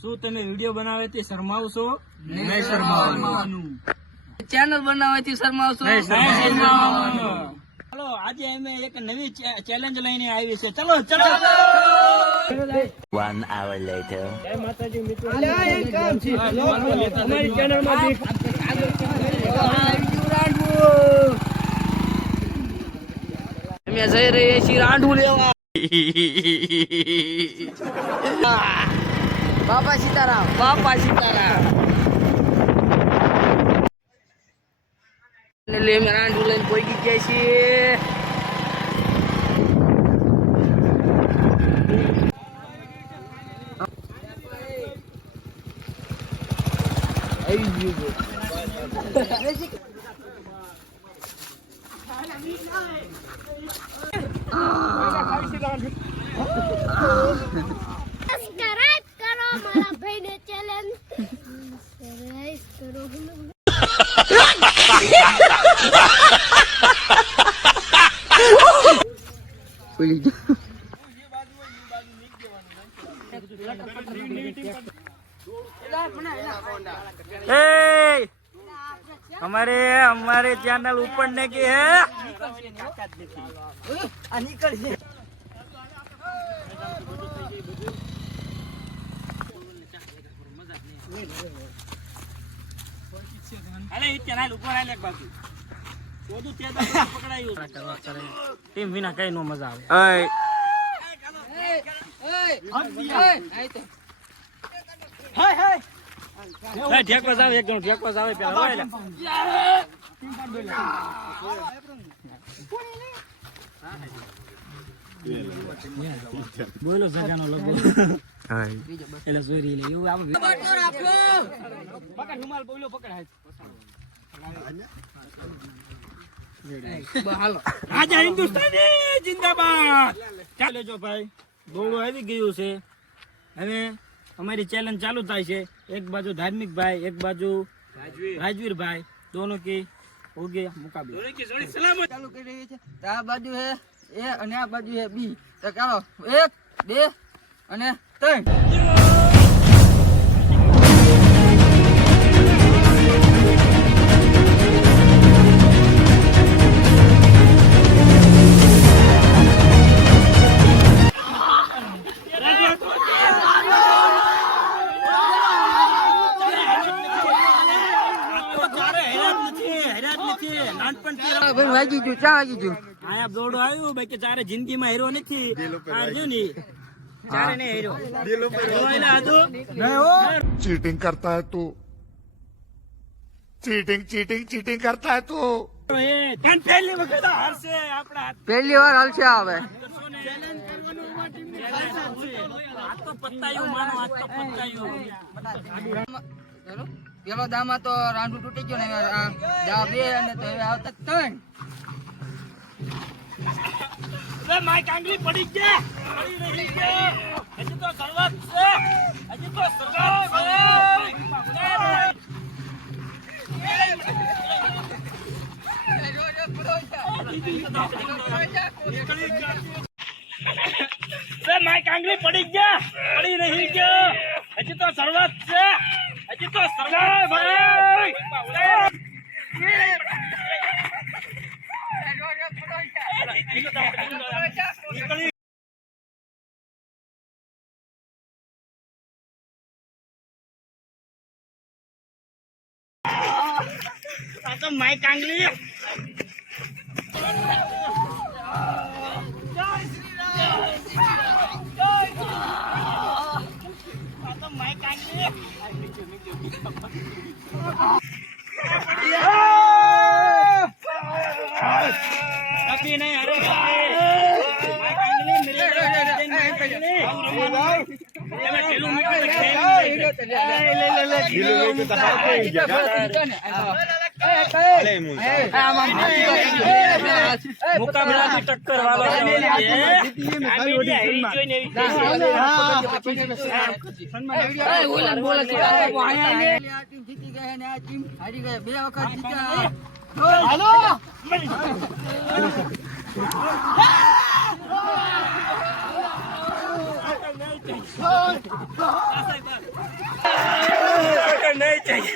શું તમે વિડીયો બનાવવાથી શરમાવશો? નહીં શરમાવવાનું. ચેનલ બનાવવાથી શરમાવશો? નહીં શરમાવવાનું. ચાલો આજે અમે એક નવી ચેલેન્જ લઈને આવી છે. ચલો ચલો 1 hour later. જય માતાજી મિત્રો. અમારી ચેનલમાં અમે જઈ રહીએ છીએ રાંઢું લેવા. બાપા સીતારામ. બાપા સીતારામ. એટલે અમે રાંઢું લઈને પહોંચી ગયા છીએ. સબસ્ક્રાઇબ કરો મારા ભાઈને ચેલેન્જ સબસ્ક્રાઇબ કરો. हमारे चैनल ऊपर ने की है. अरे चैनल ऊपर आले एक बाजू બધું તે દાડે પકડાયું. ટીમ વિના કઈ નો મજા આવે. ઢેકવા જાવ એક ગણો ઢેકવા જાવ પેલા બોલો જગાનો લગો એટલે સોરી લે એવું આપણે પકડ રૂમાલ બોલો પકડ હાલો આજા હિન્દુસ્તાની જિંદાબાદ. ચાલો જો ભાઈ દોડો આવી ગયું છે. હવે અમારી ચેલેન્જ ચાલુ થાય છે. એક બાજુ ધાર્મિક ભાઈ એક બાજુ રાજવીર ભાઈ दोनों की हो गया मुकाबला. ચાલુ કરી રહી છે. આ બાજુ હે એ અને આ બાજુ હે બી. તો ચાલો 1 2 અને 3. વાગી ગયું ચા વાગી ગયું. આયા દોડો આવ્યું બાકી ચારે જિંદગીમાં હીરો નથી. આ જો ની ચારે ને હીરો चीटिंग करता है तू चीटिंग चीटिंग चीटिंग करता है तू પહેલી વખત હારશે આપણા હાથ. પહેલી વાર હાલશે આવે. હાથ તો પત્તાયું માનો હાથ તો પત્તાયું. પેલો દામાં તો રાંડું તૂટી ગયો ને આ દા 2 અને તો હવે આવતા 3. અરે માય કાંગલી પડી ગયા પડી રહી છે. હજી તો શરૂઆત છે. હજી તો શરૂઆત છે. માય કાંગલી પડી ગયા પડી રહી છે. હજી તો શરૂઆત છે. હજી તો શરૂઆત ભાઈ. તો માય કાંગલી માય કાંગલી कभी नहीं अरे मुकाबला की टक्कर वाला જીતી ગયા ને આ ટીમ હારી ગયા 2 વખત જીત્યા. હાલો चाहिए नहीं चाहिए